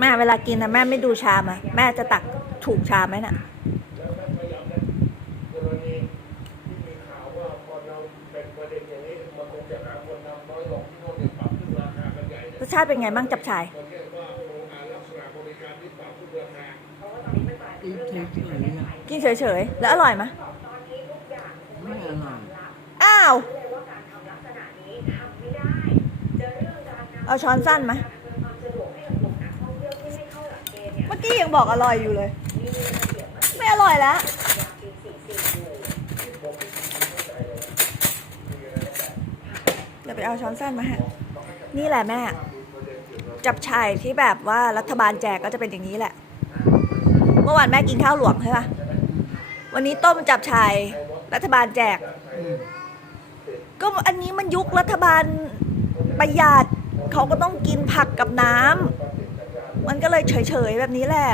แม่เวลากินนะแม่ไม่ดูชามอะแม่จะตักถูกชามไหมน่ะกรณีที่มีข่าวว่าพอเราเป็นประเด็นอย่างนี้มันคงจะหาคนทำน้อยลงที่โน่นเนี่ยปรับขึ้นราคากันใหญ่เลยรสชาติเป็นไงบ้างจับชายมันเรียกว่าโครงการลักษณะบริการที่ปรับขึ้นราคาอีกเฉยๆเนี่ยกินเฉยๆ แล้วอร่อยไหมไม่อร่อย อ้าว เอาช้อนสั้นไหมเมื่อกี้ยังบอกอร่อยอยู่เลย ไม่อร่อยแล้วเดี๋ยวไปเอาช้อนสั้นมาฮะ นี่แหละแม่ จับชายที่แบบว่ารัฐบาลแจกก็จะเป็นอย่างนี้แหละ เมื่อวานแม่กินข้าวหลวงใช่ปะวันนี้ต้มจับชายรัฐบาลแจก ก็อันนี้มันยุครัฐบาลประหยัด เขาก็ต้องกินผักกับน้ำมันก็เลยเฉยๆแบบนี้แหละ